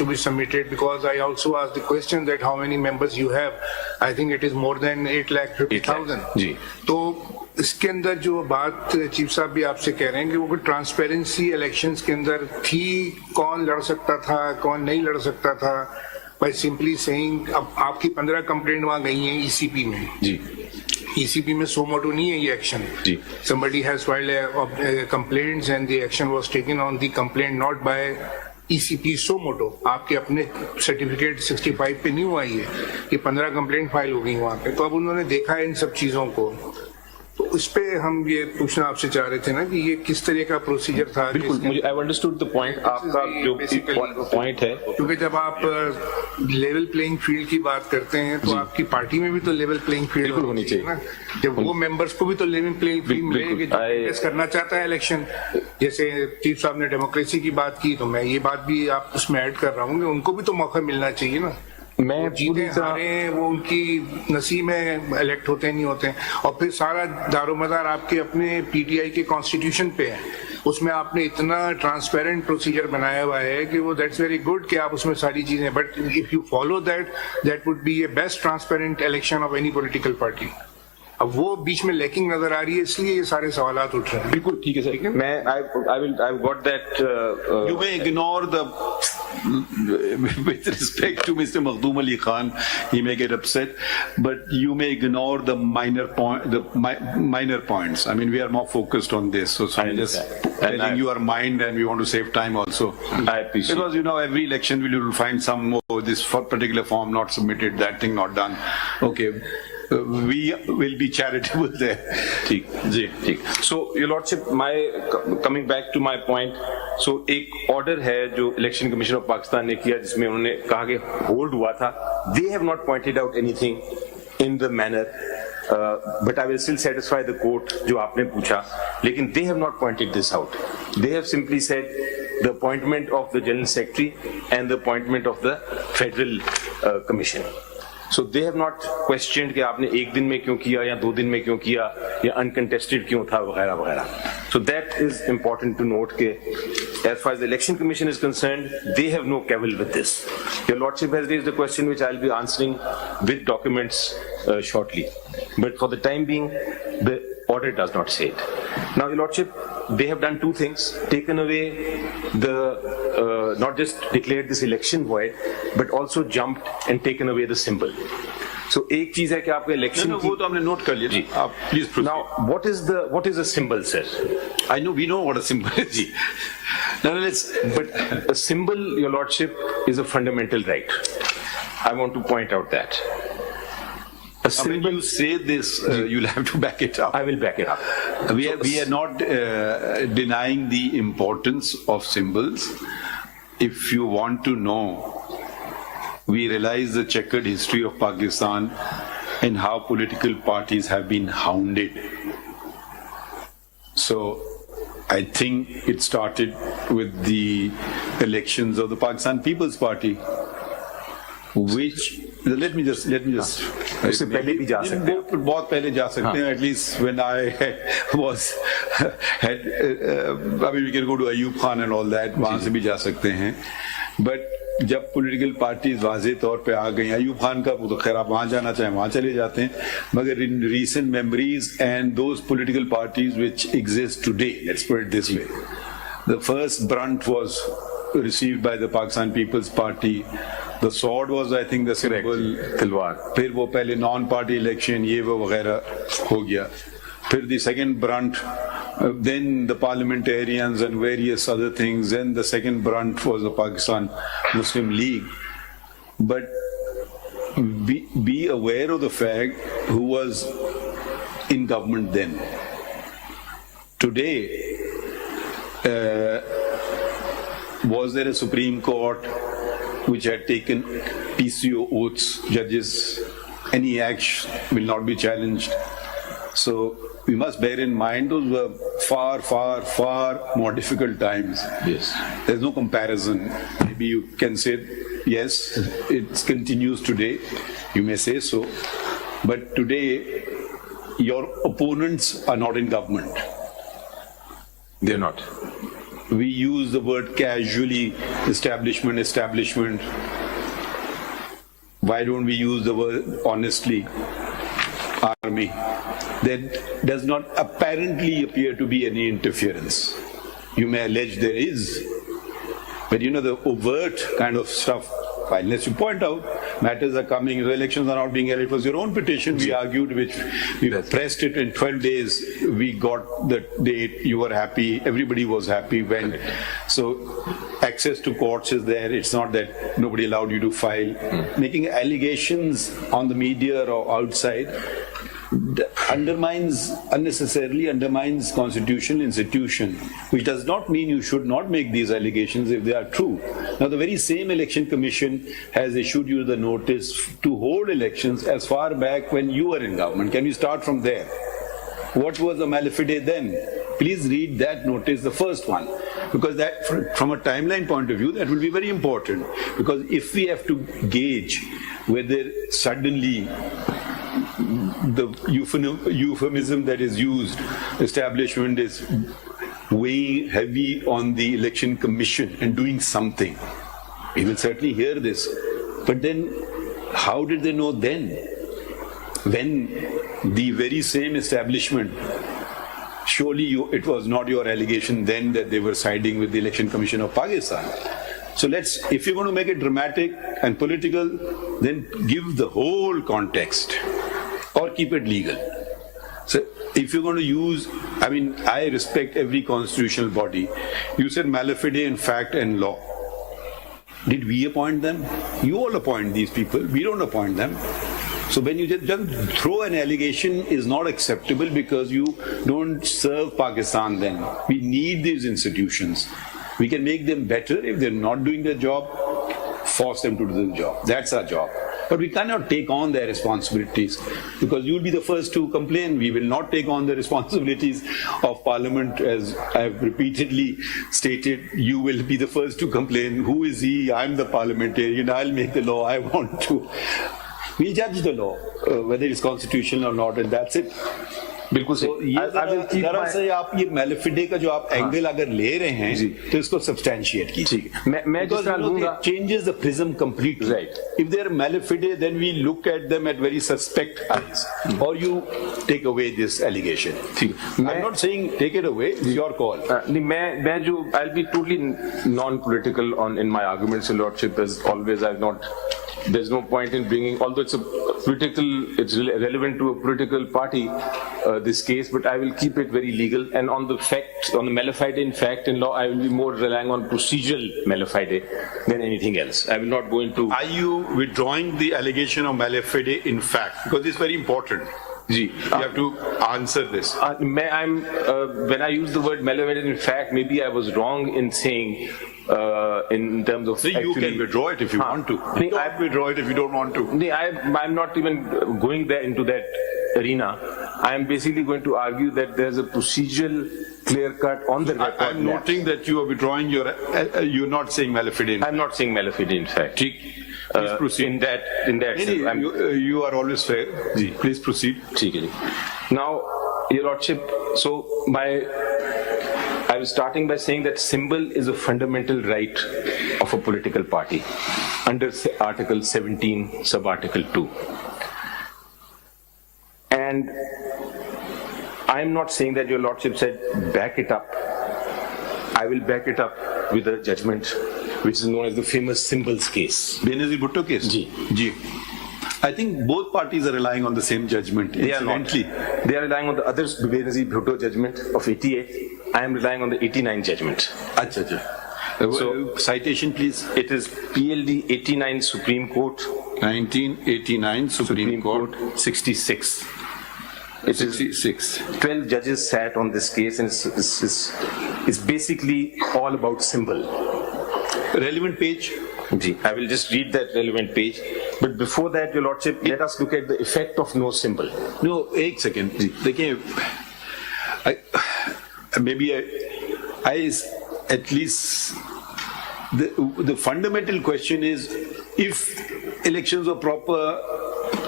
to be submitted, because I also asked the question that how many members you have. I think it is more than 8,50,000. तो इसके अंदर जो बात chief साहब भी आपसे कह रहे हैं कि वो ट्रांसपेरेंसी इलेक्शंस के अंदर थी, कौन लड़ सकता था कौन नहीं लड़ सकता था, बाय सिंपली सेइंग अब आपकी 15 कंप्लेंट वहाँ गई हैं ईसीपी में जी, ईसीपी में सो मोटो नहीं है ये action ji, somebody has filed complaints and the action was taken on the complaint not by ECP सो मोटो, आपके अपने सर्टिफिकेट 65 पे नहीं हुआ ये, 15 कंप्लेंट फाइल हो गई वहाँ पे। तो अब उन्होंने देखा है इन सब चीजों को, तो उस पे हम ये पूछना आपसे चाह रहे थे ना कि ये किस तरह का प्रोसीजर था। बिल्कुल, मुझे आई अंडरस्टूड द पॉइंट, आपका जो पॉइंट है, क्योंकि जब आप लेवल प्लेइंग फील्ड की बात करते हैं तो आपकी पार्टी में भी तो लेवल प्लेइंग फील्ड होनी चाहिए ना, जब वो मेंबर्स को भी तो लेवल प्लेइंग फील्ड मिलेगी जो फेस करना चाहता है इलेक्शन। जैसे चीफ साहब ने डेमोक्रेसी की बात की, तो मैं ये बात भी आप उसमें ऐड कर रहा हूँ कि उनको भी तो मौका मिलना चाहिए ना, मैं जीते हारे वो उनकी नसीब में इलेक्ट होते नहीं होते हैं। और फिर सारा दारोमदार आपके अपने पीटीआई के कॉन्स्टिट्यूशन पे है, उसमें आपने इतना ट्रांसपेरेंट प्रोसीजर बनाया हुआ है कि वो दैट्स वेरी गुड कि आप उसमें सारी चीजें, but if you follow that would be A best transparent election of any political party. अब वो बीच में लैकिंग नजर आ रही है, इसलिए ये सारे सवालात उठ रहे हैं। बिल्कुल ठीक है सर, मैं I got that, you may ignore the with respect to Mr. Makhdoom Ali Khan, he may get upset, but you may ignore the minor points. I mean, we are more focused on this, so I'm just telling you our mind, and we want to save time also. I appreciate, because you know every election we will find some more this particular form not submitted, that thing not done. Okay. We will be charitable there. ठीक जी, ठीक। So your lordship, my coming back to my point, so एक order है जो election commission of Pakistan ने किया जिसमें उन्होंने कहा कि होल्ड हुआ था, they have not pointed out anything in the manner, but I will still satisfy the court जो आपने पूछा, लेकिन they have not pointed this out. They have simply said the appointment of the general secretary and the appointment of the federal commission. So they have not questioned कि आपने एक दिन में क्यों किया या 2 दिन में क्यों किया या अनकंटेस्टेड क्यों था वगैरह वगैरह। So that is important to note कि as far as the election commission is concerned, they have no cavil with this. Your lordship has raised a question which I'll be answering with documents shortly, but for the time being, the order does not say it. Now, your lordship, they have done 2 things: taken away the not just declared this election void, but also jumped and taken away the symbol. So एक चीज है कि आपका election, वो तो हमने note कर लिया जी, आप please proceed. Now what is a symbol, sir? I know, we know what a symbol is ji. No, but a symbol, your lordship, is a fundamental right. I want to point out that. A symbol, when you say this, you'll have to back it up. I will back it up. We are not denying the importance of symbols. If you want to know, we realize the checkered history of Pakistan and how political parties have been hounded. So I think it started with the elections of the Pakistan People's Party, which let me just उससे पहले भी जा सकते हैं, बहुत पहले जा सकते हैं, at least when I was had I mean we can go to Ayub Khan and all that, वहाँ से भी जा सकते हैं, but जब पॉलिटिकल पार्टीज वाज़े तौर पे आ गई, अयूब खान का तो खैर आप वहाँ जाना चाहें वहाँ चले जाते हैं, मगर in recent memories and those political parties which exist today, let's put it this way, the first brunt was received by the Pakistan peoples party, the sword was I think the symbol, तलवार, फिर वो पहले non party election ये वो वगैरह हो गया, फिर the second Brunt, then the parliamentarians and various other things, then the second brunt was the Pakistan Muslim League. But be aware of the fact who was in government then. Today, was there a Supreme Court which had taken PCO oaths, judges, any action will not be challenged. So we must bear in mind those were far, far, far more difficult times. Yes. There's no comparison. Maybe you can say, yes, it continues today. You may say so. But today, your opponents are not in government. They're not. we use the word casually, establishment. Why don't we use the word honestly, army? There does not apparently appear to be any interference. You may allege there is, but the overt kind of stuff, unless you point out, matters are coming, the elections are not being held. It was your own petition we argued, which we pressed it in 12 days. We got the date, you were happy, everybody was happy when. So access to courts is there. It's not that nobody allowed you to file. Making allegations on the media or outside unnecessarily undermines constitutional institution, which does not mean you should not make these allegations if they are true. Now, the very same election commission has issued you the notice to hold elections as far back when you were in government. Can you start from there? What was the malafide then? Please read that notice, the first one, because that, from a timeline point of view, that will be very important. Because if we have to gauge whether suddenly the euphemism that is used, establishment, is weighing heavy on the election commission and doing something, we will certainly hear this. But then, how did they know then, when the very same establishment, surely it was not your allegation then that they were siding with the Election Commission of Pakistan. So if you're going to make it dramatic and political, then give the whole context or keep it legal. So if you're going to use, I respect every constitutional body. You said malafide in fact and law. Did we appoint them? You all appoint these people. We don't appoint them. So when you just throw an allegation is not acceptable because you don't serve Pakistan then. We need these institutions. We can make them better. If they're not doing their job, force them to do the job. That's our job. But we cannot take on their responsibilities because you'll be the first to complain. We will not take on the responsibilities of Parliament, as I've repeatedly stated. You will be the first to complain. Who is he? I'm the parliamentarian. I'll make the law I want to. We'll judge the law, whether it's constitutional or not, and that's it. बिल्कुल सही। जरा से आप ये मैलिफिडे का जो आप angle अगर ले रहे हैं तो इसको सब्सटैंशिएट कीजिए। मैं जिस तरह लूंगा, changes the prism completely. Right. If they are malafide, then we look at them at very suspect eyes, or you take away this allegation. I'm not saying take it away. It's your call. I'll be totally non-political in my arguments, Your Lordship. As always, there's no point in bringing, although it's relevant to a political party, this case, but I will keep it very legal. And on the malafide in fact and law, I will be more relying on procedural malafide than anything else. I will not go into... Are you withdrawing the allegation of malafide in fact? Because it's very important. You have to answer this. When I use the word malafide in fact, maybe I was wrong in saying in terms of... you can withdraw it if you want to. Don't withdraw it if you don't want to. I'm not even going there into that arena. I am basically going to argue that there's a procedural clear cut on the record. I'm noting that you are withdrawing you're not saying malafide. I'm not saying malafide in fact. Please proceed. In that sense, you are always fair. Please proceed. Now, Your Lordship, I was starting by saying that symbol is a fundamental right of a political party under Article 17, Sub-Article 2. And I'm not saying that Your Lordship said back it up. I will back it up with a judgment which is known as the famous symbols case. Benazir Bhutto case? Ji. I think both parties are relying on the same judgment. They are not. They are relying on the other Benazir Bhutto judgment of 88. I am relying on the 89 judgment. So, citation please. It is PLD 89 Supreme Court. 1989 Supreme Court. 66. It is 12 judges sat on this case, and it's basically all about symbol. Relevant page? I will just read that relevant page. But before that, Your Lordship, let us look at the effect of no symbol. No, एक second. देखिए, at least the fundamental question is, if elections are proper,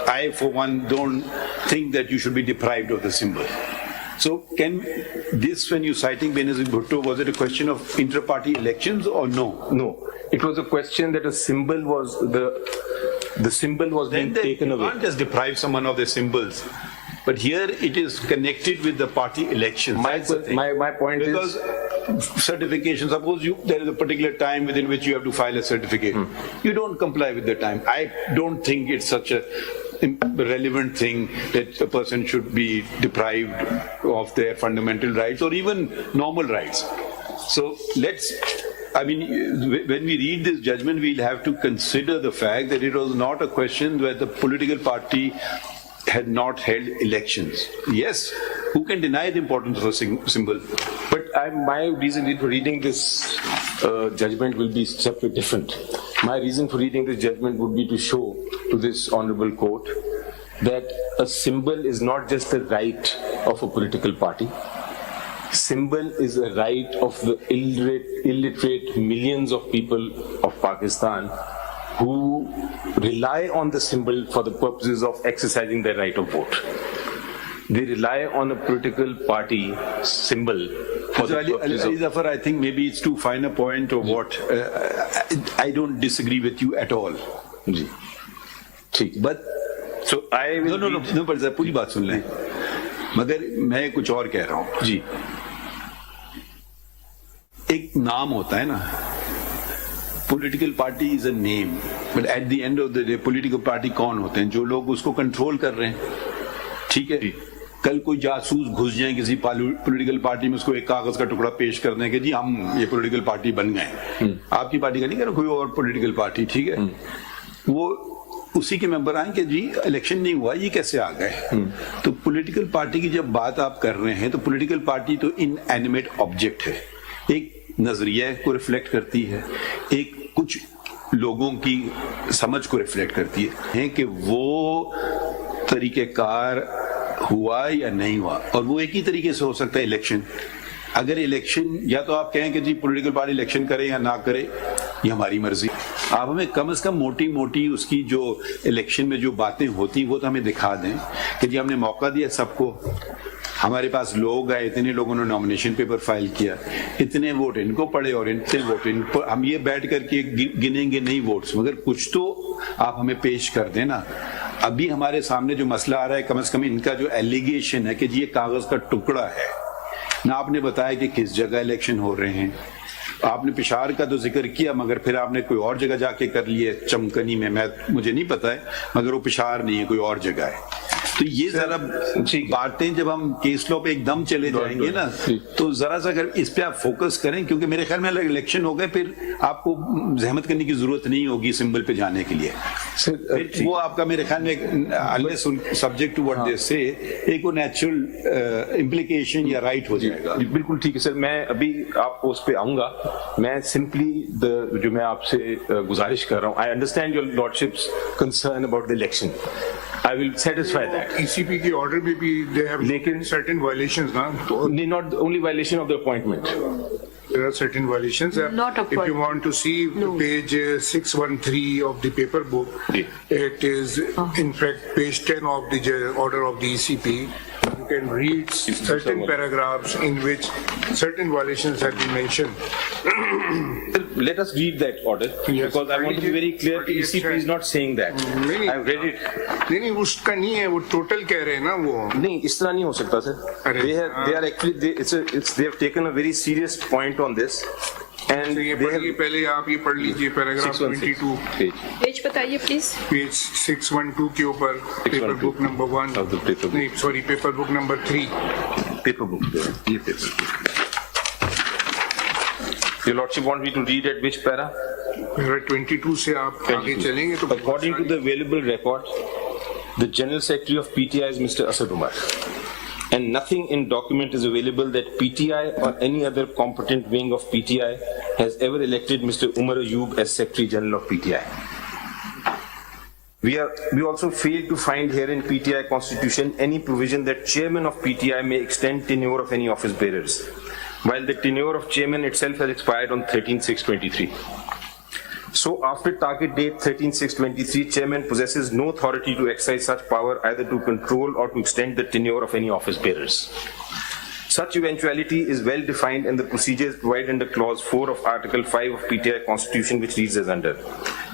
I for one don't think that you should be deprived of the symbol. So can this, when you're citing Benazir Bhutto, was it a question of inter-party elections or no? No, it was a question that a symbol was the symbol was being taken away. You can't just deprive someone of their symbols. But here it is connected with the party elections. My point because certification, suppose there is a particular time within which you have to file a certificate. You don't comply with the time. I don't think it's such a relevant thing that a person should be deprived of their fundamental rights or even normal rights. So when we read this judgment, we'll have to consider the fact that it was not a question where the political party had not held elections. Yes, who can deny the importance of a symbol? But my reason for reading this judgment will be separate, different. My reason for reading this judgment would be to show to this honorable court that a symbol is not just a right of a political party. Symbol is a right of the illiterate millions of people of Pakistan who rely on the symbol for the purposes of exercising their right of vote. They rely on a political party symbol for the purposes Ali Zafar, I think maybe it's too fine a point or what. I don't disagree with you at all. But so I will no, but पूरी बात सुन लें. मगर मैं कुछ और कह रहा हूँ. जी. एक नाम होता है ना. Political party is a name, but at the end of the day, political party कौन होते हैं? जो लोग उसको कंट्रोल कर रहे हैं. ठीक है. कल कोई जासूस घुस जाए किसी पॉलिटिकल पार्टी में, उसको एक कागज का टुकड़ा पेश कर दें कि जी हम ये पॉलिटिकल पार्टी बन गए. आपकी पार्टी का नहीं कह रहा, कोई और पॉलिटिकल पार्टी. ठीक है. वो उसी के मेंबर आए कि जी इलेक्शन नहीं हुआ, ये कैसे आ गए. तो पॉलिटिकल पार्टी की जब बात आप कर रहे हैं तो पॉलिटिकल पार्टी तो इनएनिमेट ऑब्जेक्ट है. एक नजरिया को रिफ्लेक्ट करती है, एक कुछ लोगों की समझ को रिफ्लेक्ट करती है कि वो तरीकेकार हुआ या नहीं हुआ. और वो एक ही तरीके से हो सकता है इलेक्शन. अगर इलेक्शन, या तो आप कहें कि जी पॉलिटिकल पार्टी इलेक्शन करे या ना करे, ये हमारी मर्जी. आप हमें कम से कम मोटी मोटी उसकी जो इलेक्शन में जो बातें होती वो तो हमें दिखा दें कि जी हमने मौका दिया सबको, हमारे पास लोग आए, इतने लोगों ने नॉमिनेशन पेपर फाइल किया, इतने वोट इनको पड़े और इतने वोट इनको. हम ये बैठ करके गिनेंगे नहीं वोट्स, मगर कुछ तो आप हमें पेश कर दें ना. अभी हमारे सामने जो मसला आ रहा है, कम से कम इनका जो एलिगेशन है कि जी ये कागज का टुकड़ा है ना, आपने बताया कि किस जगह इलेक्शन हो रहे हैं. आपने पिशावर का तो जिक्र किया, मगर फिर आपने कोई और जगह जाके कर लिए, चमकनी में. मुझे नहीं पता है, मगर वो पिशावर नहीं है, कोई और जगह है. तो ये जरा बातें जब हम केस लॉ पे एकदम चले जाएंगे ना, तो जरा सा अगर इस पे आप फोकस करें, क्योंकि मेरे ख्याल में अगर इलेक्शन हो गए फिर आपको जहमत करने की जरूरत नहीं होगी सिंबल पे जाने के लिए. वो आपका मेरे ख्याल में unless subject to what they say एक वो नेचुरल इम्प्लीकेशन या राइट हो जाएगा. बिल्कुल ठीक है सर, मैं अभी आपको उस पे आऊंगा. मैं सिंपली जो मैं आपसे गुजारिश कर रहा हूँ, I understand your lordships concern about the election. I will satisfy that. ECP की order में भी they have certain violations ना. Not only violation of the appointment. There are certain violations. Not if you want to see page 613 of the paper book, it is in fact page 10 of the order of the ECP. You can read certain paragraphs in which certain violations have been mentioned. Let us read that order, because I want to be very clear. ECP is not saying that. I've read it. नहीं उसका नहीं है, वो total कह रहे हैं ना. वो नहीं, इस तरह नहीं हो सकता sir. They are actually they have taken a very serious point on this. And ये पढ़िए पहले, आप ये पढ़ लीजिए पैराग्राफ 22. पेज बताइए प्लीज. पेज 612 के ऊपर पेपर बुक नंबर 1. नहीं sorry, paper book number 3. Paper book, ये paper book. Your Lordship want me to read at which para? Para 22 से आप आगे चलेंगे तो. According to the available record, the General Secretary of PTI is Mr. Asad Umar, and nothing in document is available that PTI or any other competent wing of PTI has ever elected Mr. Umar Ayub as Secretary General of PTI. We also failed to find here in PTI Constitution any provision that Chairman of PTI may extend tenure of any office bearers, while the tenure of Chairman itself has expired on 13/6/23. So after target date 13/6/23, Chairman possesses no authority to exercise such power either to control or to extend the tenure of any office bearers. Such eventuality is well defined in the procedures provided under Clause 4 of Article 5 of PTI Constitution, which reads as under.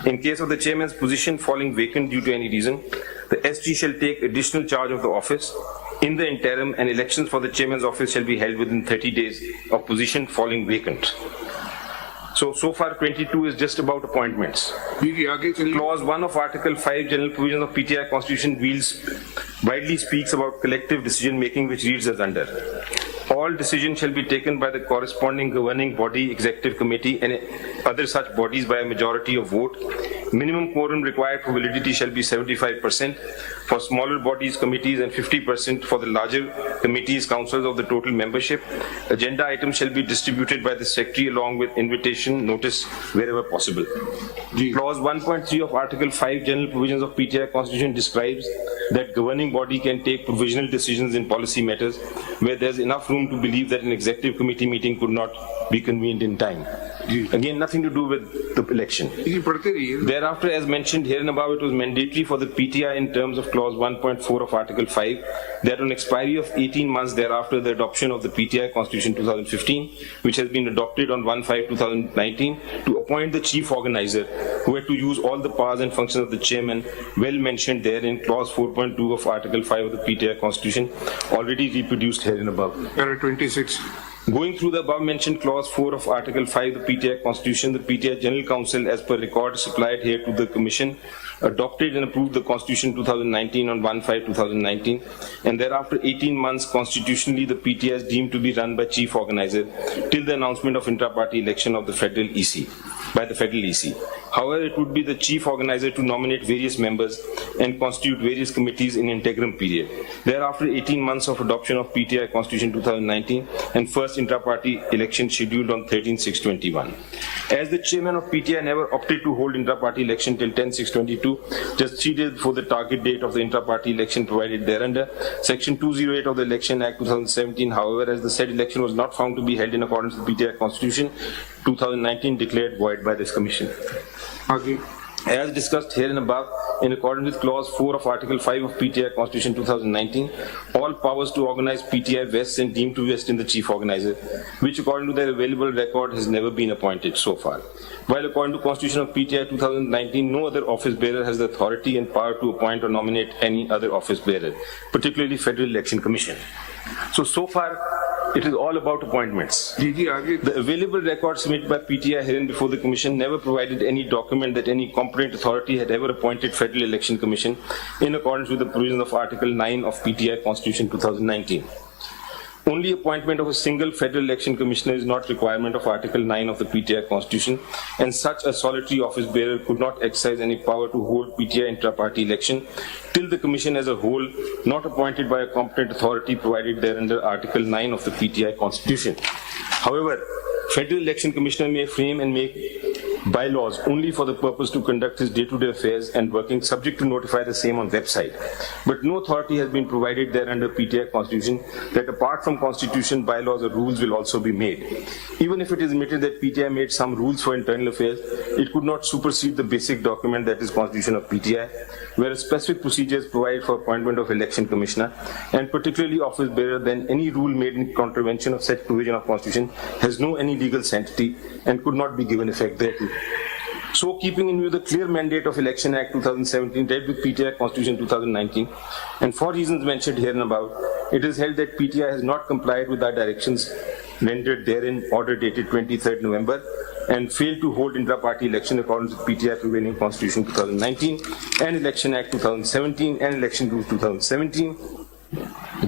In case of the chairman's position falling vacant due to any reason, the SG shall take additional charge of the office. In the interim, and elections for the chairman's office shall be held within 30 days of position falling vacant. So far 22 is just about appointments. Clause 1 of Article 5 General Provisions of PTI Constitution widely speaks about collective decision making, which reads as under. All decisions shall be taken by the corresponding governing body, executive committee, and other such bodies by a majority of vote. Minimum quorum required for validity shall be 75% for smaller bodies, committees, and 50% for the larger committees, councils of the total membership. Agenda items shall be distributed by the secretary along with invitation notice wherever possible. Clause 1.3 of Article 5 General Provisions of PTI Constitution describes that governing body can take provisional decisions in policy matters where there is enough room to believe that an executive committee meeting could not be convened in time. Again, nothing to do with the election. Thereafter, as mentioned here and above, it was mandatory for the PTI in terms of Clause 1.4 of Article 5 that on expiry of 18 months thereafter the adoption of the PTI Constitution 2015, which has been adopted on 1/5/2019, to appoint the chief organizer who had to use all the powers and functions of the chairman, well mentioned there in Clause 4.2 of Article 5 of the PTI Constitution, already reproduced here and above. Para 26. Going through the above mentioned Clause 4 of Article 5 of the PTI Constitution, the PTI General Council, as per record supplied here to the Commission, adopted and approved the Constitution 2019 on 1/5/2019, and thereafter 18 months constitutionally the PTI is deemed to be run by chief organizer till the announcement of intra-party election of the federal EC, by the federal EC. However, it would be the chief organizer to nominate various members and constitute various committees in interim period. Thereafter 18 months of adoption of PTI Constitution 2019 and first intra-party election scheduled on 13/6/21. As the chairman of PTI never opted to hold intra-party election till 10/6/22, just 3 days before the target date of the intra-party election provided thereunder, Section 208 of the Election Act 2017, however, as the said election was not found to be held in accordance with PTI Constitution 2019, declared void by this Commission. As discussed here and above, in accordance with Clause 4 of Article 5 of PTI Constitution 2019, all powers to organize PTI vests and deemed to vest in the chief organizer, which according to their available record has never been appointed so far. While according to Constitution of PTI 2019, no other office bearer has the authority and power to appoint or nominate any other office bearer, particularly Federal Election Commission. So far, it is all about appointments. The available record submitted by PTI herein before the Commission never provided any document that any competent authority had ever appointed Federal Election Commission in accordance with the provisions of Article 9 of PTI Constitution 2019. Only appointment of a single Federal Election Commissioner is not requirement of Article 9 of the PTI Constitution, and such a solitary office bearer could not exercise any power to hold PTI intra-party election till the Commission as a whole, not appointed by a competent authority provided there under Article 9 of the PTI Constitution. However, Federal Election Commissioner may frame and make bylaws only for the purpose to conduct his day-to-day affairs and working, subject to notify the same on website. But no authority has been provided there under PTI Constitution that apart from Constitution, bylaws or rules will also be made. Even if it is admitted that PTI made some rules for internal affairs, it could not supersede the basic document that is Constitution of PTI, where a specific procedure is provided for appointment of election commissioner, and particularly office bearer, then any rule made in contravention of such provision of Constitution has no any legal sanctity and could not be given effect thereto. So, keeping in view the clear mandate of Election Act 2017 read with PTI Constitution 2019, and for reasons mentioned here and above, it is held that PTI has not complied with our directions rendered therein, order dated 23rd November, and failed to hold intra-party election according to PTI prevailing Constitution 2019 and Election Act 2017 and Election Rules 2017.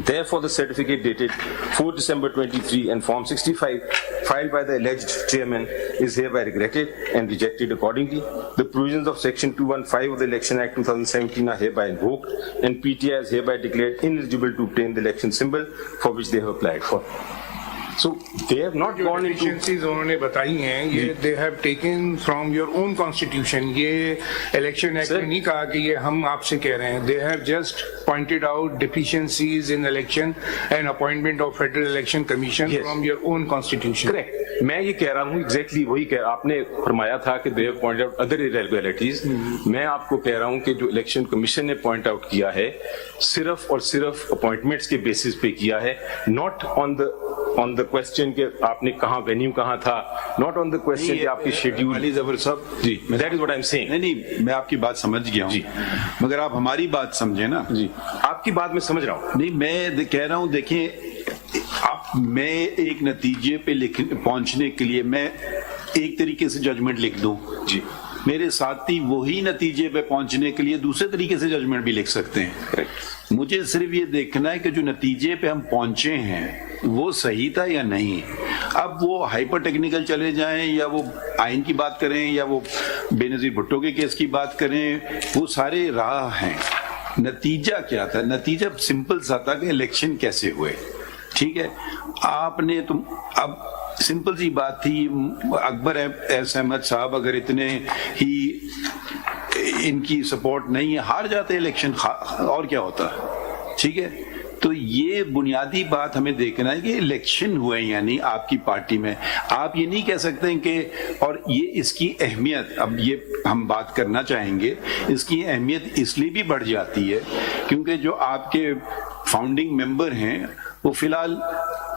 Therefore, the certificate dated 4 December 23 and Form 65 filed by the alleged chairman is hereby regretted and rejected accordingly. The provisions of Section 215 of the Election Act 2017 are hereby invoked, and PTI is hereby declared ineligible to obtain the election symbol for which they have applied for. So they have not gone into deficiencies उन्होंने बताई हैं, ये they have taken from your own constitution. ये election act में नहीं कहा कि ये हम आपसे कह रहे हैं. They have just pointed out deficiencies in election and appointment of Federal Election Commission from your own constitution. Correct. मैं ये कह रहा हूँ exactly वही कह, आपने फरमाया था कि they have pointed out other irregularities. मैं आपको कह रहा हूँ कि जो इलेक्शन कमीशन ने पॉइंट आउट किया है सिर्फ और सिर्फ अपॉइंटमेंट्स के बेसिस पे किया है, not on the on the question کہ آپ نے کہاں venue کہاں تھا, not on the question کہ آپ کی schedule. علی ظفر صاحب جی, that is what I'm saying. نہیں میں آپ کی بات سمجھ گیا ہوں, مگر آپ ہماری بات سمجھیں نا. جی, آپ کی بات میں سمجھ رہا ہوں. نہیں میں کہہ رہا ہوں, دیکھیں میں ایک نتیجے پہ پہنچنے کے لیے میں ایک طریقے سے ججمنٹ لکھ دوں, جی, میرے ساتھی وہی نتیجے پہ پہنچنے کے لیے دوسرے طریقے سے ججمنٹ بھی لکھ سکتے ہیں. مجھے صرف یہ دیکھنا ہے کہ جو نتیجے پہ ہم پہنچے ہیں وہ صحیح تھا یا نہیں. اب وہ ہائپر ٹیکنیکل چلے جائیں یا وہ آئین کی بات کریں یا وہ بے نظیر بھٹو کے کیس کی بات کریں, وہ سارے راہ ہیں. نتیجہ کیا تھا؟ نتیجہ سمپل سا تھا کہ الیکشن کیسے ہوئے. ٹھیک ہے, آپ نے اب سمپل سی بات تھی, اکبر ایس احمد صاحب اگر اتنے ہی ان کی سپورٹ نہیں ہے, ہار جاتے الیکشن, اور کیا ہوتا. ٹھیک ہے, تو یہ بنیادی بات ہمیں دیکھنا ہے کہ الیکشن ہوئے یعنی آپ کی پارٹی میں. آپ یہ نہیں کہہ سکتے کہ, اور یہ اس کی اہمیت, اب یہ ہم بات کرنا چاہیں گے, اس کی اہمیت اس لیے بھی بڑھ جاتی ہے کیونکہ جو آپ کے فاؤنڈنگ ممبر ہیں وہ فی الحال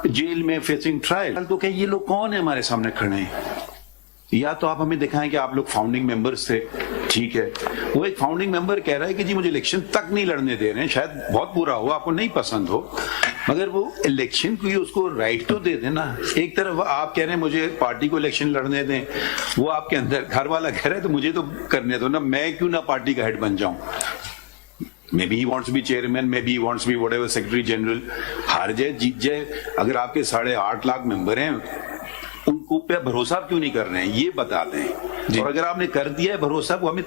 جیل میں فیسنگ ٹرائل. تو کہ یہ لوگ کون ہیں ہمارے سامنے کھڑے ہیں؟ یا تو آپ ہمیں دکھائیں کہ آپ لوگ فاؤنڈنگ ممبرز تھے. ٹھیک ہے, وہ ایک فاؤنڈنگ ممبر کہہ رہا ہے کہ جی مجھے الیکشن تک نہیں لڑنے دے رہے ہیں, شاید بہت برا ہو, آپ کو نہیں پسند ہو, مگر وہ الیکشن کو اس کو رائٹ تو دے دیں نا. ایک طرف آپ کہہ رہے ہیں مجھے پارٹی کو الیکشن لڑنے دیں, وہ آپ کے اندر گھر والا کہہ رہا ہے تو مجھے تو کرنے دو نا, میں کیوں نہ پارٹی کا ہیڈ بن جاؤں. Maybe he wants to be chairman, maybe he wants to be whatever secretary general. ہار جائے جیت جائے, اگر آپ کے 8.5 لاکھ ممبر ہیں ان کو پہ بھروسہ کیوں نہیں کر رہے ہیں یہ بتا دیں. اور اگر آپ نے کر دیا ہے بھروسہ, وہ ہمیں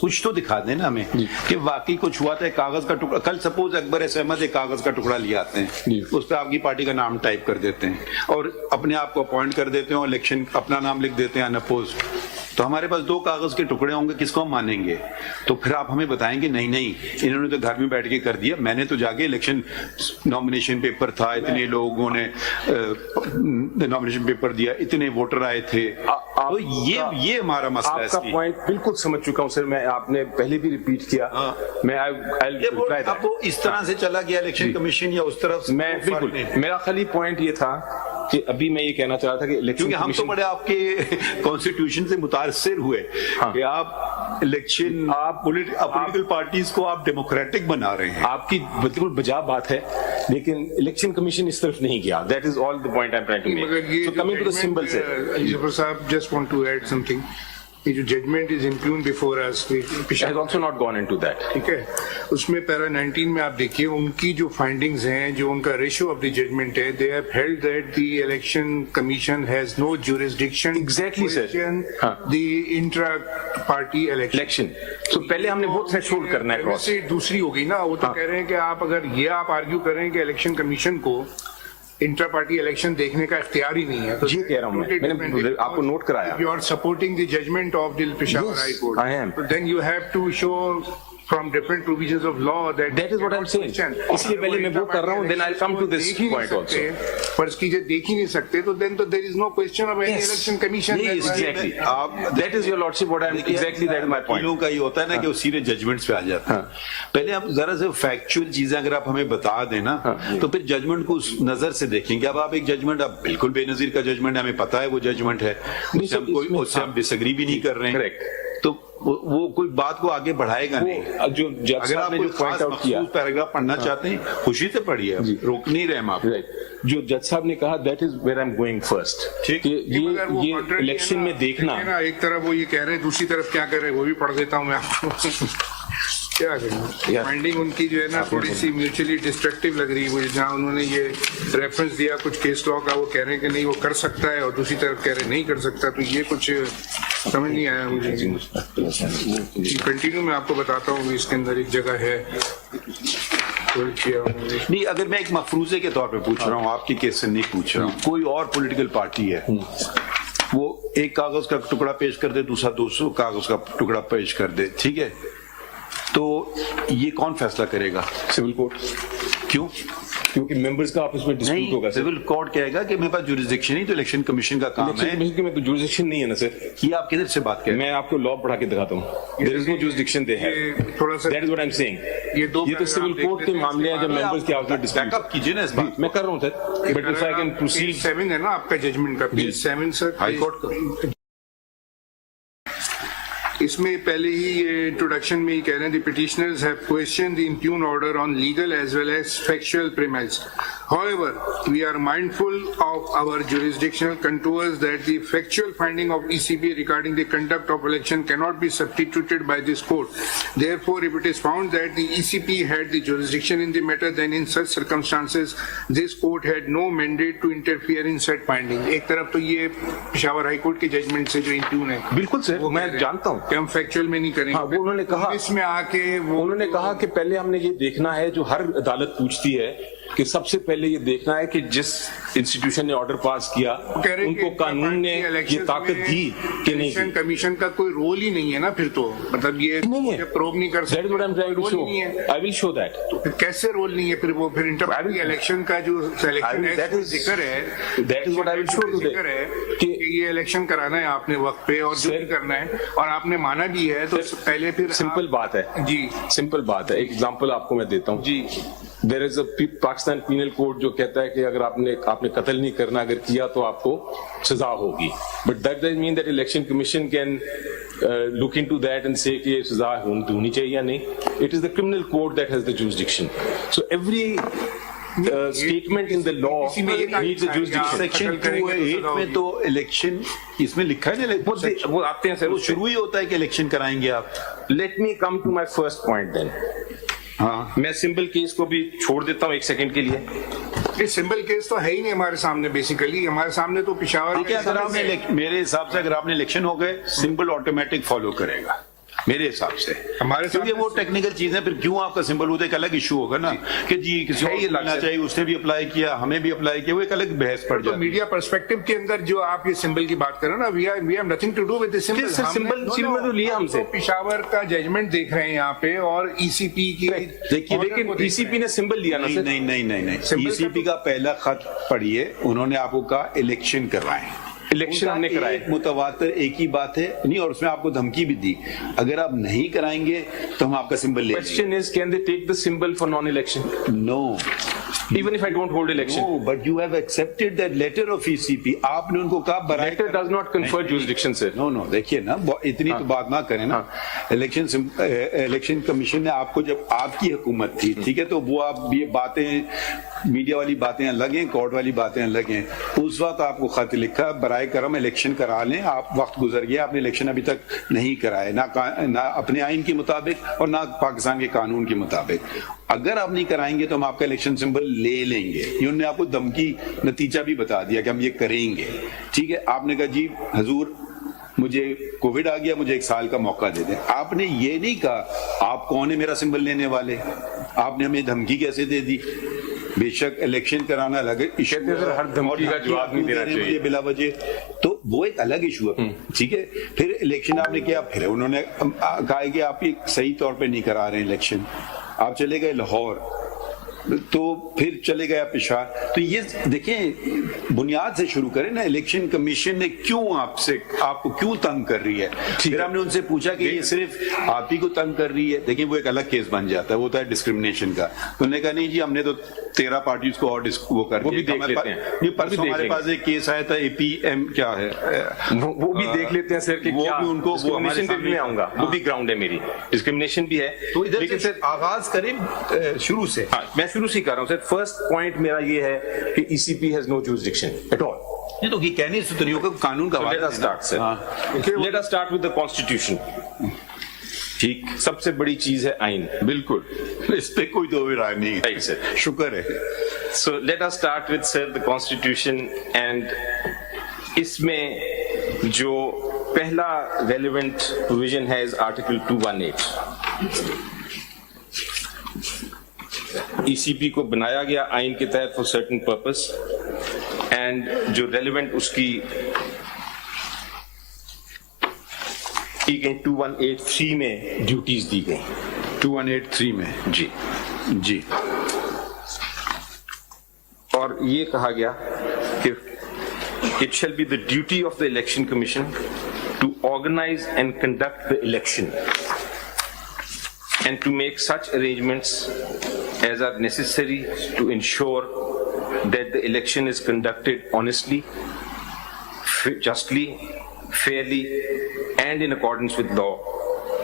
کچھ تو دکھا دیں نا ہمیں کہ واقعی کچھ ہوا تھا. کاغذ کا ٹکڑا, کل سپوز اکبر ایس احمد ایک کاغذ کا ٹکڑا لے آتے ہیں, اس پہ آپ کی پارٹی کا نام ٹائپ کر دیتے ہیں اور اپنے آپ کو اپوائنٹ کر دیتے ہیں, الیکشن اپنا نام لکھ دیتے ہیں انپوز. تو ہمارے پاس 2 کاغذ کے ٹکڑے ہوں گے, کس کو ہم مانیں گے؟ تو پھر آپ ہمیں بتائیں گے نہیں انہوں نے تو گھر میں بیٹھ کے کر دیا, میں نے تو جا کے الیکشن نامینیشن پیپر تھا, اتنے لوگوں نے نامینیشن پیپر دیا, اتنے ووٹر آئے تھے. تو یہ ہمارا مسئلہ ہے. آپ کا پوائنٹ بالکل سمجھ چکا ہوں سر, میں آپ نے پہلے بھی ریپیٹ کیا. میں اب وہ اس طرح سے چلا گیا الیکشن کمیشن یا اس طرف, میں بالکل, میرا خالی پوائنٹ یہ تھا کہ ابھی میں یہ کہنا چاہ رہا تھا کہ الیکشن, ہم تو بڑے آپ کے کانسٹیٹیوشن سے متاثر ہوئے کہ آپ الیکشن, آپ پولیٹیکل پارٹیز کو آپ ڈیموکریٹک بنا رہے ہیں. آپ کی بالکل بجا بات ہے, لیکن الیکشن کمیشن اس طرف نہیں گیا. That is all the point I am trying to make. So coming to the symbol سے, Zafar sahab just want to add something. یہ جو judgment is impugned before us, has also not gone into that. ٹھیک ہے, اس میں پیرا 19 میں آپ دیکھیے ان کی جو فائنڈنگز ہیں, جو ان کا ریشیو آف دی ججمنٹ ہے, they have held that the election commission has no jurisdiction Exactly, sir. the intra party election. تو پہلے ہم نے وہ تھریشولڈ کرنا ہے کراس. دوسری ہوگی نا, وہ تو کہہ رہے ہیں کہ آپ اگر یہ آپ آرگیو کریں کہ الیکشن کمیشن کو انٹرا پارٹی الیکشن دیکھنے کا اختیار ہی نہیں ہے, تو یہ کہہ رہا ہوں میں نے آپ کو نوٹ کرایا. You are supporting the judgment of the Peshawar High Court. I am. So then you have to show from different provisions of law that is what I'm saying. اس لیے پہلے میں وہ کر رہا ہوں, then I'll come to this point also. فرض کیجئے دیکھ ہی نہیں سکتے, تو then there is no question of any election commission. Exactly. That is your lordship what I'm exactly, that is my point. لوگوں کا یہ ہوتا ہے نا کہ وہ سیدھے ججمنٹس پہ آ جاتے ہیں. پہلے آپ ذرا سے فیکچوئل چیزیں اگر آپ ہمیں بتا دیں نا, تو پھر ججمنٹ کو اس نظر سے دیکھیں گے. اب آپ ایک ججمنٹ, اب بالکل بے نظیر کا ججمنٹ ہے, ہمیں پتا ہے وہ ججمنٹ ہے, اس سے ہم ڈس ایگری بھی نہیں کر رہے ہیں, تو وہ کوئی بات کو آگے بڑھائے گا نہیں. جو اگر آپ کوئی خاص مخصوص پیراگراف پڑھنا چاہتے ہیں خوشی سے پڑھیے, روک نہیں رہے ہم آپ. جو جج صاحب نے کہا that is where I am going first, یہ الیکشن میں دیکھنا, ایک طرف وہ یہ کہہ رہے ہیں, دوسری طرف کیا کر رہے ہیں وہ بھی پڑھ دیتا ہوں میں آپ کو. کیا کریں, فائنڈنگ ان کی جو ہے نا تھوڑی سی میوچلی ڈسٹرکٹیو لگ رہی ہے مجھے. جہاں انہوں نے یہ ریفرنس دیا کچھ کیس لا کا, وہ کہہ رہے ہیں کہ نہیں وہ کر سکتا ہے, اور دوسری طرف کہہ رہے ہیں نہیں کر سکتا, تو یہ کچھ سمجھ نہیں آیا مجھے. کنٹینیو میں آپ کو بتاتا ہوں, اس کے اندر ایک جگہ ہے نہیں. اگر میں ایک مفروضے کے طور پہ پوچھ رہا ہوں, آپ کی کیس سے نہیں پوچھ رہا ہوں, کوئی اور پولیٹیکل پارٹی ہے, وہ ایک کاغذ کا ٹکڑا پیش کر دے, دوسرا 200 کاغذ کا ٹکڑا پیش کر دے, ٹھیک ہے, تو یہ کون فیصلہ کرے گا؟ Civil court. کیوں؟ क्योंकि मेंबर्स का आपस में डिस्प्यूट होगा सर। सिविल कोर्ट कहेगा कि मेरे पास जुरिसडिक्शन नहीं, तो इलेक्शन कमीशन का काम है। इलेक्शन कमीशन में तो जुरिसडिक्शन नहीं है ना सर। ये आप किधर से बात करें? मैं आपको लॉ पढ़ा के दिखाता हूँ। There is no jurisdiction they have. थोड़ा सा that is what I am saying. ये तो सिविल कोर्ट के मामले हैं जब मेंबर्स के आपस में डिस्प्यूट। बैकअप कीजिए ना इस बात। मैं कर रहा हूँ sir, but if I can proceed. 7 है ना आपका जजमेंट का, पेज 7 सर, हाई कोर्ट का। इसमें पहले ही इंट्रोडक्शन में ही कह रहे हैं, the petitioners have question the impugned order on legal as well as factual premise. However, we are mindful of our jurisdictional contours that the factual finding of ECB regarding the conduct of election cannot be substituted by this court. Therefore, if it is found that the ECB had the jurisdiction in the matter, then in such circumstances, this court had no mandate to interfere in said finding. एक तरफ तो ये Peshawar high court के judgement से जो impugn है, बिल्कुल sir, मैं जानता हूँ कि हम फैक्चुअल में नहीं करेंगे। हाँ, वो उन्होंने कहा, इसमें आके उन्होंने कहा कि पहले हमने ये देखना है, जो हर अदालत पूछती है कि सबसे पहले ये देखना है कि जिस इंस्टीट्यूशन ने ऑर्डर पास किया उनको कानून ने ये ताकत दी कि नहीं। इलेक्शन कमीशन का कोई रोल ही नहीं है ना फिर तो, मतलब ये नहीं है, प्रोब नहीं कर सकते। I will show that. तो फिर कैसे रोल नहीं है फिर वो, फिर इंटर इलेक्शन का जो सिलेक्शन है जिक्र है, that is what I will show today कि ये इलेक्शन कराना है आपने वक्त पे और जो भी करना है और आपने माना भी है, तो पहले फिर सिंपल बात है जी, सिंपल बात है। एक एग्जांपल आपको मैं देता हूँ जी। There is a Pakistan penal code जो कहता है कि अगर आपने कत्ल नहीं करना, अगर किया तो आपको सजा होगी, but that doesn't mean that election commission can look into that and say कि ये सजा होनी चाहिए या नहीं. It is the criminal code that has the jurisdiction. So every statement in the law needs a jurisdiction. Section 208 में तो election इसमें लिखा है ना, वो आते हैं सर, वो शुरू ही होता है कि इलेक्शन कराएंगे आप. Let me come to my first point then. हाँ, मैं सिंबल केस को भी छोड़ देता हूँ एक सेकंड के लिए. ये सिंबल केस तो है ही नहीं हमारे सामने, बेसिकली हमारे सामने तो पिशावर के अगर आपने, मेरे हिसाब से अगर आपने इलेक्शन हो गए, सिंबल ऑटोमेटिक फॉलो करेगा मेरे हिसाब से. हमारे क्योंकि वो टेक्निकल चीज है, फिर क्यों आपका सिंबल होता है, एक अलग इशू होगा ना कि जी किसी को लगना चाहिए, उसने भी अप्लाई किया, हमें भी अप्लाई किया, वो एक अलग बहस पड़ जाती है. मीडिया पर्सपेक्टिव के अंदर जो आप ये सिंबल की बात कर रहे हो ना, we have nothing to do with this symbol. Symbol तो लिया हमसे, पिशावर का जजमेंट देख रहे हैं यहाँ पे, और ईसीपी की देखिए, लेकिन ईसीपी ने सिंबल लिया ना. नहीं नहीं नहीं नहीं, ईसीपी का पहला खत पढ़िए, उन्होंने आपको कहा इलेक्शन करवाएं. इलेक्शन हमने कराए, मुतवातर एक ही बात है नहीं, और उसमें आपको धमकी भी दी, अगर आप नहीं कराएंगे तो हम आपका सिंबल ले. Question is, can they take the symbol for non election? No, even if I don't hold election. No, but you have accepted that letter of ECP. आपने उनको कहा letter does not confer jurisdiction sir. No no, देखिए ना, इतनी तो बात ना करें ना. इलेक्शन कमीशन ने आपको, जब आपकी हुकूमत थी, ठीक है, तो वो आप ये बातें, मीडिया वाली बातें अलग हैं, कोर्ट वाली बातें अलग हैं. उस वक्त आपको खत लिखा, बराए करम इलेक्शन करा लें. आप वक्त गुजर गया, आपने इलेक्शन अभी तक नहीं कराए, ना अपने आइन के मुताबिक और ना पाकिस्तान के कानून के मुताबिक. अगर आप नहीं कराएंगे तो हम आपका इलेक्शन सिंबल ले लेंगे. उन्होंने आपको धमकी, नतीजा भी बता दिया कि हम ये करेंगे. ठीक है, आपने कहा जी हजूर मुझे कोविड आ गया, मुझे 1 साल का मौका दे दें. आपने ये नहीं कहा आप कौन है मेरा सिंबल लेने वाले, आपने हमें धमकी कैसे दे दी. बेशक इलेक्शन कराना अलग इशू है, हर धमकी का जवाब नहीं देना चाहिए बिला वजह, तो वो एक अलग इशू है. ठीक है, फिर इलेक्शन आपने किया, फिर उन्होंने कहा कि आप ये सही तौर पे नहीं करा रहे हैं इलेक्शन. आप चले गए लाहौर, तो फिर चले गया पेशावर. तो ये देखें, बुनियाद से शुरू करें ना. इलेक्शन कमीशन ने क्यों आपको क्यों तंग कर रही है. फिर हमने उनसे पूछा कि ये सिर्फ आप ही को तंग कर रही है. देखिए वो एक अलग केस बन जाता है, वो होता है डिस्क्रिमिनेशन का. तो उन्होंने कहा नहीं जी, हमने तो 13 पार्टीज को और वो कर दिया. ये परसों हमारे पास एक केस आया था, APM क्या है, वो भी देख लेते हैं सर कि वो भी उनको, वो हमारे सामने आऊंगा, वो भी ग्राउंड है, मेरी डिस्क्रिमिनेशन भी है. तो इधर से आगाज करें शुरू से. मैं शुरू से कर रहा हूं सर. फर्स्ट पॉइंट मेरा ये है कि ECP has no jurisdiction at all. ये तो ये कहने से तो नहीं होगा, कानून का let us start sir. Let us start with the constitution. ठीक, सबसे बड़ी चीज है आइन. बिल्कुल, इस पे कोई दो राय नहीं है. राइट सर, शुक्र है. So let us start with sir the constitution. And इसमें जो पहला रेलेवेंट प्रोविजन है इज आर्टिकल 218. ECP को बनाया गया आइन के तहत फॉर सर्टेन पर्पस, एंड जो रेलेवेंट उसकी 218(3) में ड्यूटीज दी गई. 218(3) में जी जी. اور یہ کہا گیا کہ it shall be the duty of the election commission to organize and conduct the election and to make such arrangements as are necessary to ensure that the election is conducted honestly, justly, fairly, and in accordance with law,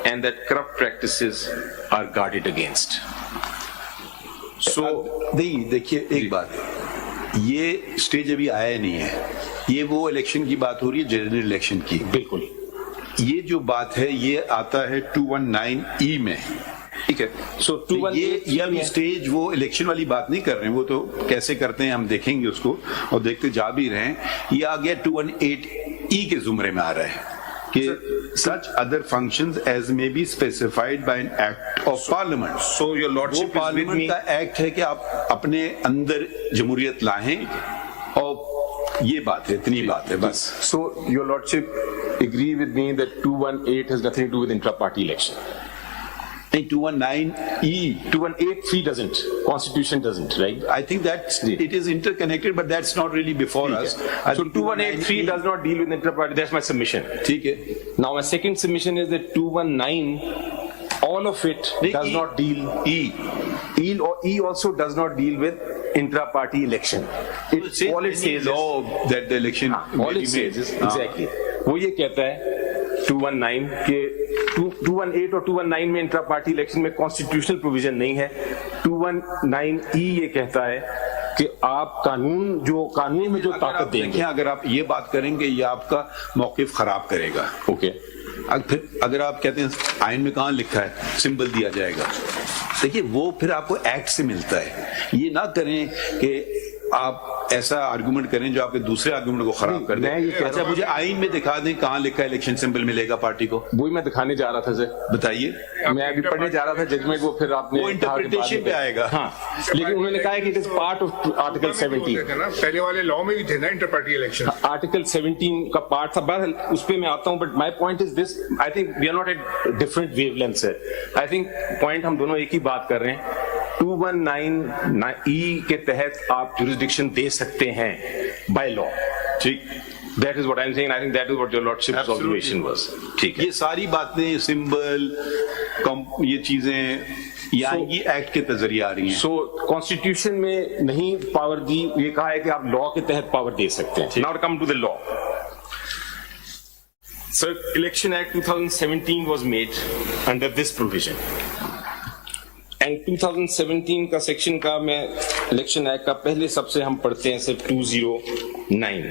and that corrupt practices are guarded against. So, نہیں دیکھیے ایک بات، یہ stage ابھی آیا نہیں ہے، یہ وہ الیکشن کی بات ہو رہی ہے، جنرل الیکشن کی. بالکل یہ جو بات ہے یہ آتا ہے 219E میں. ٹھیک ہے. سو یہ ابھی اسٹیج وہ الیکشن والی بات نہیں کر رہے ہیں، وہ تو کیسے کرتے ہیں ہم دیکھیں گے اس کو اور دیکھتے جا بھی رہے ہیں. یہ آ گیا 218E کے زمرے میں آ رہا ہے کہ such other functions as may be specified by an act of parliament. So your lordship وہ پارلیمنٹ کا ایکٹ ہے کہ آپ اپنے اندر جمہوریت لائیں، اور یہ بات ہے، اتنی بات ہے بس. So your lordship agree with me that 218 has nothing to do with intra-party election. 219E. 218(3) doesn't. Constitution doesn't, right? I think that it is interconnected, but that's not really before us. So 218(3) does not deal with intra-party. That's my submission. ٹھیک ہے. Now my second submission is that 219, all of it does not deal. E also does not deal with intra-party election. All it says law that the election all it says is exactly. وہ یہ کہتا ہے 219 کہ 218 اور 219 میں intra party election میں constitutional provision نہیں ہے. 219E یہ کہتا ہے کہ آپ قانون میں جو طاقت دیں گے. اگر آپ یہ بات کریں گے یہ آپ کا موقف خراب کرے گا. اوکے. پھر اگر آپ کہتے ہیں آئین میں کہاں لکھا ہے سمبل دیا جائے گا، دیکھیے وہ پھر آپ کو ایکٹ سے ملتا ہے. یہ نہ کریں کہ آپ ایسا آرگومنٹ کریں جو آپ کے دوسرے آرگومنٹ کو خراب کر دیں. اچھا مجھے آئین میں دکھا دیں کہاں لکھا ہے الیکشن سمبل ملے گا پارٹی کو. وہی میں دکھانے جا رہا تھا سر. بتائیے. میں ابھی پڑھنے جا رہا تھا ججمنٹ کو، پھر آپ نے وہ انٹرپریٹیشن پہ آئے گا. ہاں لیکن انہوں نے کہا ہے کہ it is part of article 17. پہلے والے لاء میں بھی تھے نا انٹر پارٹی الیکشن. آرٹیکل 17 کا پارٹ تھا. بہرحال اس پہ میں آتا ہوں. But my point is this, I think we are not at different wave length sir. I think point ہم دونوں ایک ہی بات کر رہے ہیں. 219E کے تحت آپ جورسڈکشن دے سکتے ہیں بائی لا. ٹھیک. That is what I'm saying. I think that is what your lordship's observation was. ٹھیک ہے. یہ ساری باتیں سمبل یہ چیزیں یعنی ایکٹ کے ذریعے آ رہی ہیں. سو کانسٹیٹیوشن میں نہیں پاور دی، یہ کہا ہے کہ آپ لا کے تحت پاور دے سکتے ہیں. Now come to the law. Sir, Election Act 2017 was made under this provision. And 2017 کا سیکشن کا میں الیکشن ایکٹ کا پہلے سب سے ہم پڑھتے ہیں صرف 209.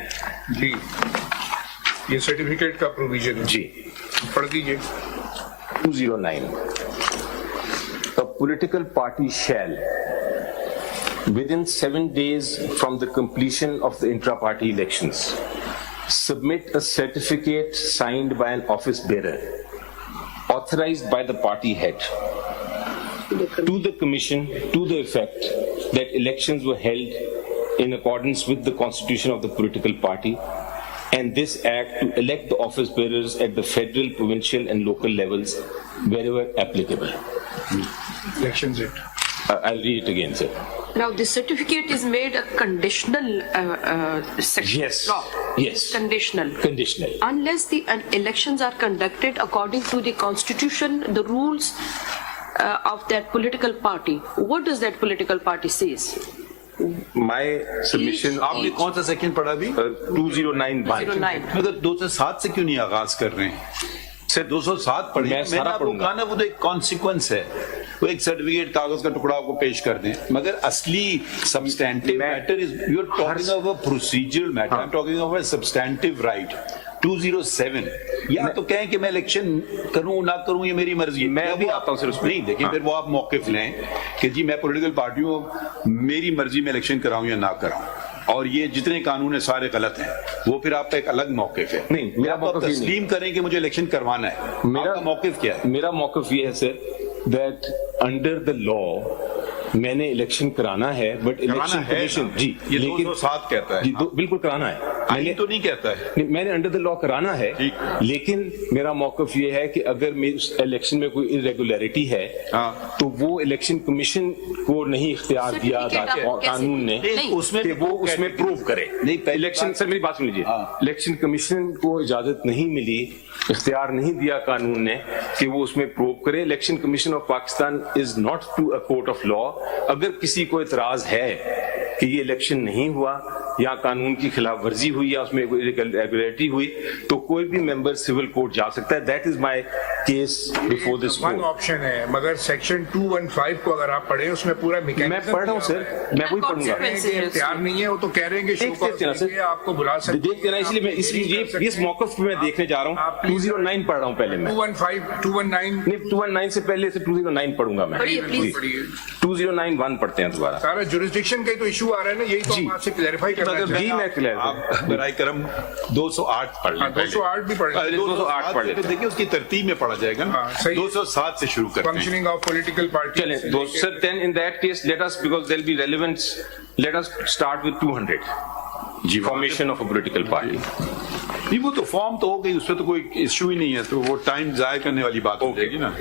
جی یہ سرٹیفکیٹ کا پروویژن جی پڑھ دیجیے. 209. A political party shall, within 7 days from the completion of the intra-party elections, submit a certificate signed by an office bearer authorized by the party head to the commission to the effect that elections were held in accordance with the constitution of the political party, and this act to elect the office bearers at the federal, provincial and local levels wherever applicable. Elections Act. I'll read it again, sir. Now, the certificate is made a conditional section. Yes. Law. Yes. Conditional. Conditional. Unless the elections are conducted according to the constitution, the rules of that political party. What does that political party says? My submission. آپ نے کون سا section پڑھا بھی؟ 209. 209. مگر 207 سے کیوں نہیں آغاز کر رہے ہیں؟ سر 207 پڑھیں. میں نے آپ کو کہا نا وہ تو ایک کانسیکوینس ہے. وہ ایک سرٹیفکیٹ کاغذ کا ٹکڑا آپ کو پیش کر دیں، مگر اصلی substantive matter is you are talking of a procedural matter. I am talking of a substantive right. 207 یا تو کہیں کہ میں الیکشن کروں نہ کروں یہ میری مرضی. میں بھی آتا ہوں صرف نہیں دیکھیں پھر وہ آپ موقف لیں کہ جی میں پولیٹیکل پارٹی ہوں، میری مرضی میں الیکشن کراؤں یا نہ کراؤں، اور یہ جتنے قانون ہیں سارے غلط ہیں. وہ پھر آپ کا ایک الگ موقف ہے. نہیں میرا موقف تسلیم کریں کہ مجھے الیکشن کروانا ہے. میرا موقف کیا ہے؟ میرا موقف یہ ہے سر that under the law میں نے الیکشن کرانا ہے، بٹ الیکشن کمیشن جی یہ 207 کہتا ہے بالکل کرانا ہے. आईन तो नहीं कहता है। नहीं, मैंने अंडर द लॉ कराना है, लेकिन मेरा मौकफ ये है कि अगर उस इलेक्शन में कोई इरेगुलरिटी है तो वो इलेक्शन कमीशन को नहीं इख्तियार दिया कानून ने उसमें कि वो उसमें प्रूव करे। नहीं, इलेक्शन, सर मेरी बात सुन लीजिए, इलेक्शन कमीशन को इजाजत नहीं मिली, इख्तियार नहीं दिया कानून ने कि वो उसमें प्रूव करे। Election commission of Pakistan is not to a court of law. अगर किसी को इतराज है कि ये इलेक्शन नहीं हुआ या कानून की खिलाफ वर्जी हुई या उसमें इरेगुलरिटी हुई, तो कोई भी मेंबर सिविल कोर्ट जा सकता है। That is my case before this one option है, मगर सेक्शन 215 को अगर आप पढ़े उसमें पूरा मैकेनिज्म मैं पढ़ रहा हूँ सर, मैं वही पढ़ूंगा। तैयार नहीं है वो तो कह रहे हैं कि आपको बुला सकते, देख देना, इसलिए मैं इस मौकफ में देखने जा रहा हूँ। 209 पढ़ रहा हूँ पहले मैं, 219 से पहले से 209 पढ़ूंगा मैं। 209(1) पढ़ते हैं दोबारा। सारा जुरिस्डिक्शन का ही तो इशू आ रहा है ना, यही तो हम आपसे क्लैरिफाई करना जी मैं क्लियर आप बराए करम 208 पढ़ लें। 208 भी पढ़ लें, 208 पढ़ लेते हैं। देखिए उसकी तरतीब में पढ़ा जाएगा ना। 207 से शुरू करते हैं। Functioning of political party. चलें sir, then in that case let us, because there will be relevance, let us start with 200 ji, formation of a political party. नहीं, वो तो फॉर्म तो हो गई, उसमें तो कोई इश्यू ही नहीं है, तो वो टाइम जाया करने वाली बात हो जाएगी ना।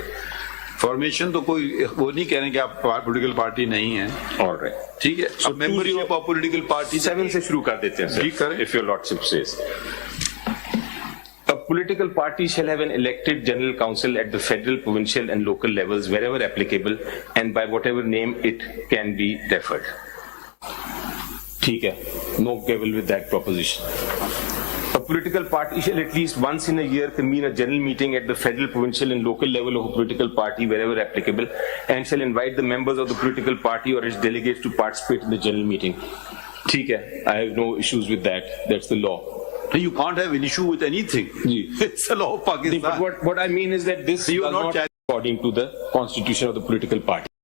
फॉर्मेशन तो कोई वो नहीं कह रहे कि आप पॉलिटिकल पार्टी नहीं है। ऑलराइट, ठीक है। सो मेंबरशिप ऑफ पॉलिटिकल पार्टी 7 से शुरू कर देते हैं सर। जी करें। If your lordship says a political party shall have an elected general council at the federal, provincial and local levels wherever applicable and by whatever name it can be referred. ठीक है, no quibble with that proposition. A political party shall at least once in a year convene a general meeting at the federal, provincial and local level of a political party wherever applicable and shall invite the members of the political party or its delegates to participate in the general meeting. ठीक है, I have no issues with that. That's the law. You can't have an issue with anything. It's a law of Pakistan. But what I mean is that this you are does not not according to the constitution of the political party.